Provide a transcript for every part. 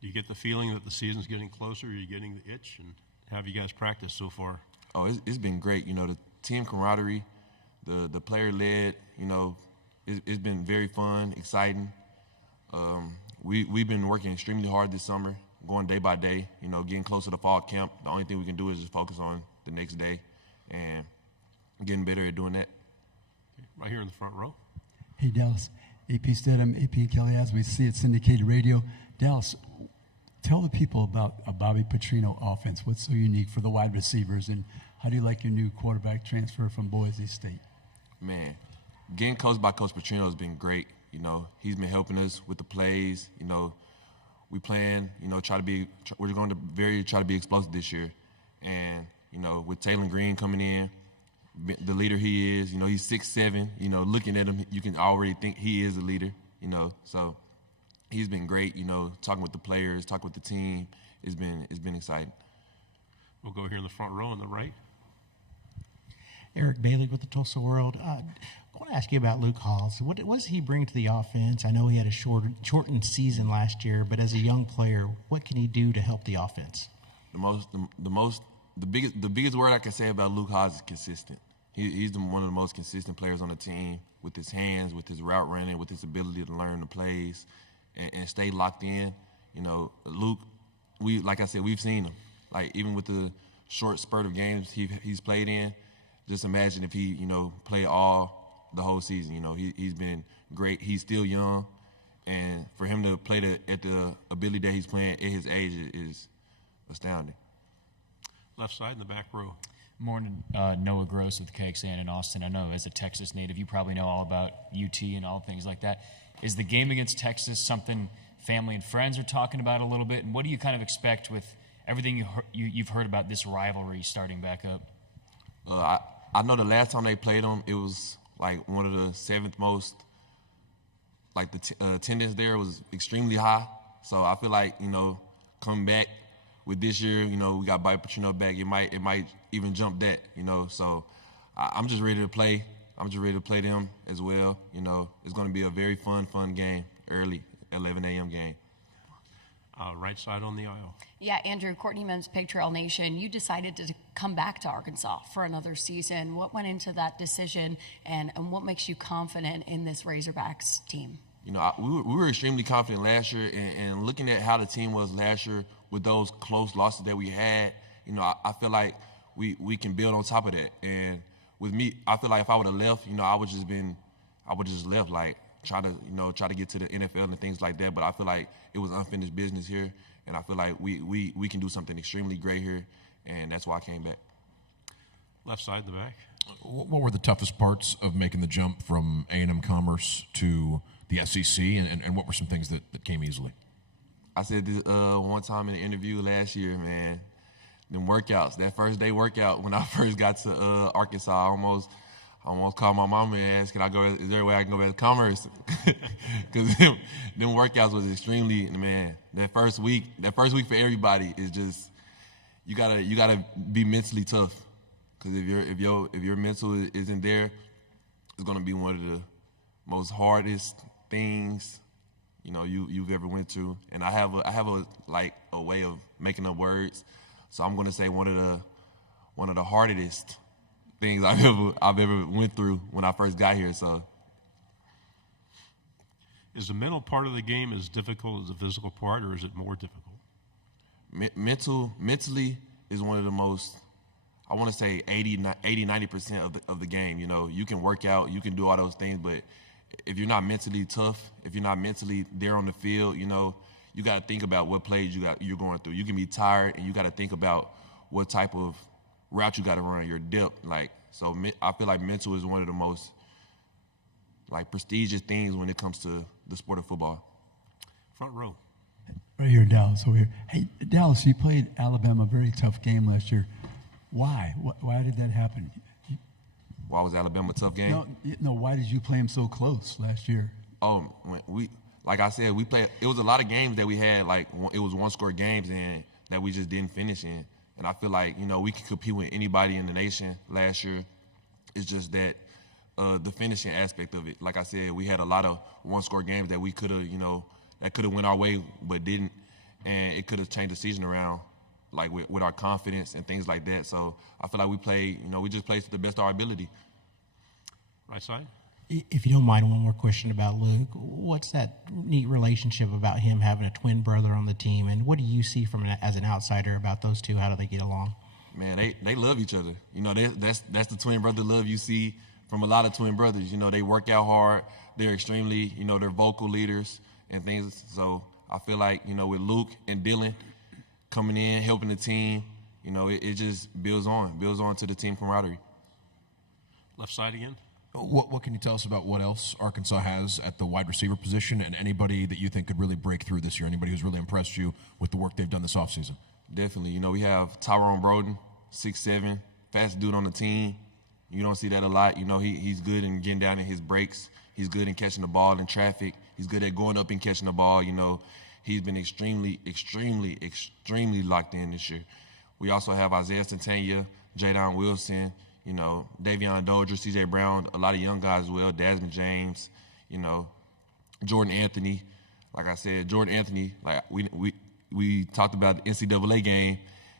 Do you get the feeling that the season's getting closer? Are you getting the itch? And how have you guys practiced so far? Oh, it's been great. You know, the team camaraderie, the player-led, you know, it's been very fun, exciting. We've been working extremely hard this summer, going day by day, you know, getting closer to fall camp. The only thing we can do is just focus on the next day and getting better at doing that. Right here in the front row. Hey, Dallas. AP Stedham, AP and Kelly, as we see it, syndicated radio. Dallas, tell the people about a Bobby Petrino offense. What's so unique for the wide receivers, and how do you like your new quarterback transfer from Boise State? Man, getting coached by Coach Petrino has been great. You know, he's been helping us with the plays. You know, we plan, you know, we're going to try to be explosive this year. And, you know, with Taylor Green coming in, the leader he is, you know, he's 6'7", you know, looking at him, you can already think he is a leader, you know. So he's been great, you know, talking with the players, talking with the team. It's been exciting. We'll go here in the front row on the right. Eric Bailey with the Tulsa World. I want to ask you about Luke Hawes. What does he bring to the offense? I know he had a shortened season last year, but as a young player, what can he do to help the offense? The biggest word I can say about Luke Hawes is consistent. He's one of the most consistent players on the team with his hands, with his route running, with his ability to learn the plays and stay locked in. You know, Luke, like I said, we've seen him. Like, even with the short spurt of games he's played in, just imagine if he, you know, played the whole season. You know, he's been great. He's still young, and for him to play at the ability that he's playing at his age is astounding. Left side in the back row. Morning, Noah Gross with KXAN in Austin. I know as a Texas native, you probably know all about UT and all things like that. Is the game against Texas something family and friends are talking about a little bit? And what do you kind of expect with everything you've heard about this rivalry starting back up? I know the last time they played them, it was like one of the seventh most, like the attendance there was extremely high. So I feel like, you know, coming back with this year, you know, we got Bobby Petrino back. It might even jump that, you know. So I'm just ready to play. I'm just ready to play them as well. You know, it's going to be a very fun game, early 11 a.m. game. Right side on the aisle. Yeah, Andrew, Courtney Mims, Pig Trail Nation, you decided to come back to Arkansas for another season. What went into that decision, and what makes you confident in this Razorbacks team? You know, we were extremely confident last year, and looking at how the team was last year with those close losses that we had, you know, I feel like we can build on top of that. And with me, I feel like if I would have left, you know, I would just left, like, try to get to the NFL and things like that. But I feel like it was unfinished business here, and I feel like we can do something extremely great here, and that's why I came back. Left side in the back. What were the toughest parts of making the jump from A&M Commerce to the SEC, and what were some things that came easily? I said this one time in an interview last year, man, them workouts, that first day workout when I first got to Arkansas, I almost called my mama and asked, is there a way I can go back to Commerce? Because them workouts was extremely, man, that first week for everybody is just, you gotta be mentally tough. Because if your mental isn't there, it's gonna be one of the most hardest things, you know, you've ever went to. And I have a way of making up words, so I'm gonna say one of the hardest things I've ever went through when I first got here. So, is the mental part of the game as difficult as the physical part, or is it more difficult? Mentally is one of the most, I want to say 80-90% of the game. You know, you can work out, you can do all those things, but if you're not mentally tough, if you're not mentally there on the field, you know, you got to think about what plays you're going through. You can be tired, and you got to think about what type of route you got to run, your depth. Like, so I feel like mental is one of the most, like, prestigious things when it comes to the sport of football. Front row. Right here, Dallas, over here. Hey, Dallas, you played Alabama, a very tough game last year. Why? Why did that happen? Why was Alabama a tough game? No. Why did you play them so close last year? Oh, like I said, we played. It was a lot of games that we had, like, it was one-score games and that we just didn't finish in. And I feel like, you know, we could compete with anybody in the nation last year. It's just that the finishing aspect of it. Like I said, we had a lot of one-score games that we could have, you know, that could have went our way but didn't. and it could have changed the season around, like with our confidence and things like that. So I feel like we just played to the best of our ability. Right side? If you don't mind, one more question about Luke. What's that neat relationship about him having a twin brother on the team, and what do you see as an outsider about those two? How do they get along? Man, they love each other. That's the twin brother love you see from a lot of twin brothers. They work out hard. They're extremely, they're vocal leaders and things. So I feel like, with Luke and Dylan coming in, helping the team, it just builds on to the team camaraderie. Left side again? What can you tell us about what else Arkansas has at the wide receiver position, and anybody that you think could really break through this year? Anybody who's really impressed you with the work they've done this offseason? Definitely. We have Tyrone Broden, 6'7", fast dude on the team. You don't see that a lot. He's good in getting down in his breaks. He's good in catching the ball in traffic. He's good at going up and catching the ball. He's been extremely, extremely, extremely locked in this year. We also have Isaiah Santana, Jadon Wilson, Davion Dozier, C.J. Brown, a lot of young guys as well, Desmond James, Jordan Anthony. Like I said, Jordan Anthony, like we talked about the NCAA game,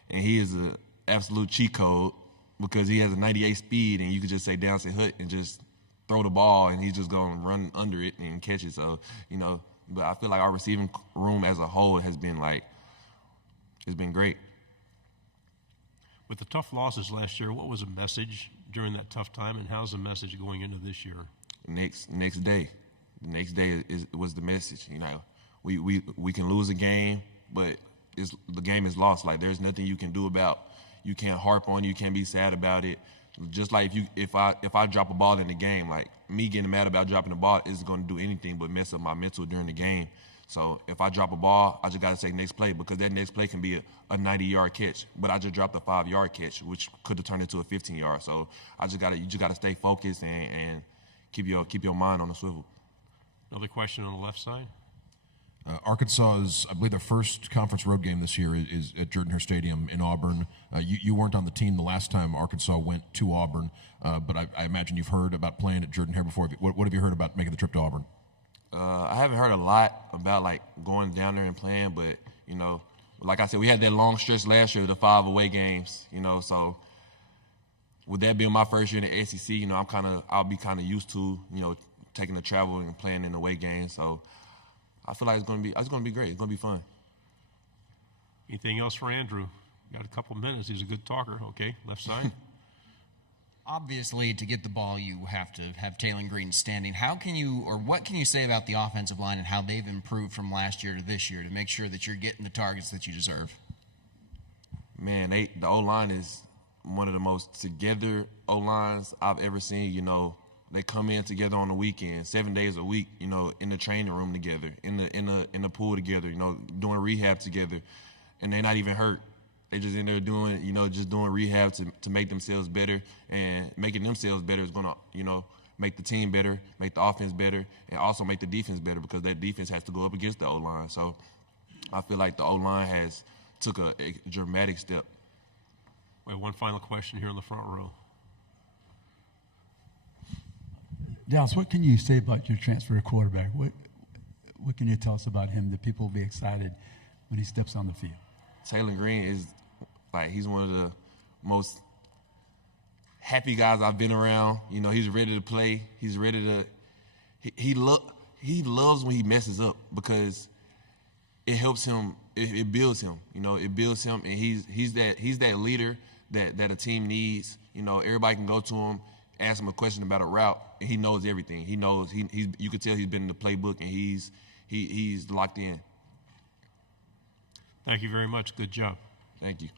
and he is an absolute cheat code because he has a 98 speed, and you could just say down, say hut, and just throw the ball, and he's just going to run under it and catch it. So, but I feel like our receiving room as a whole has been it's been great. With the tough losses last year, what was the message during that tough time, and how's the message going into this year? Next day. The next day was the message. We can lose a game, but the game is lost. Like, there's nothing you can do about. You can't harp on. You can't be sad about it. Just like if I drop a ball in the game, like me getting mad about dropping the ball isn't going to do anything but mess up my mental during the game. So if I drop a ball, I just got to say next play, because that next play can be a 90-yard catch, but I just dropped a 5-yard catch, which could have turned into a 15-yard. So you just got to stay focused and keep your mind on the swivel. Another question on the left side. Arkansas's, I believe, their first conference road game this year is at Jordan-Hare Stadium in Auburn. You weren't on the team the last time Arkansas went to Auburn, but I imagine you've heard about playing at Jordan-Hare before. What have you heard about making the trip to Auburn? I haven't heard a lot about going down there and playing, but like I said, we had that long stretch last year, the 5 away games. So with that being my first year in the SEC, I'll be kind of used to taking the travel and playing in the away games. So I feel like it's gonna be great. It's gonna be fun. Anything else for Andrew? Got a couple minutes. He's a good talker. Okay, left side. Obviously, to get the ball, you have to have Taylon Green standing. What can you say about the offensive line and how they've improved from last year to this year to make sure that you're getting the targets that you deserve? Man, the O-line is one of the most together O-lines I've ever seen. They come in together on the weekend, 7 days a week, in the training room together, in the pool together, doing rehab together, and they're not even hurt. They just in there doing, doing rehab to make themselves better, and making themselves better is gonna, make the team better, make the offense better, and also make the defense better, because that defense has to go up against the O-line. So I feel like the O-line has took a dramatic step. We have one final question here in the front row. Dallas, what can you say about your transfer quarterback? What can you tell us about him that people will be excited when he steps on the field? Taylon Green is he's one of the most happy guys I've been around. He's ready to play. He's ready to. He loves when he messes up, because it helps him. It builds him. It builds him, and he's that leader that a team needs. Everybody can go to him, ask him a question about a route, and he knows everything. He knows you could tell he's been in the playbook, and he's locked in. Thank you very much. Good job. Thank you.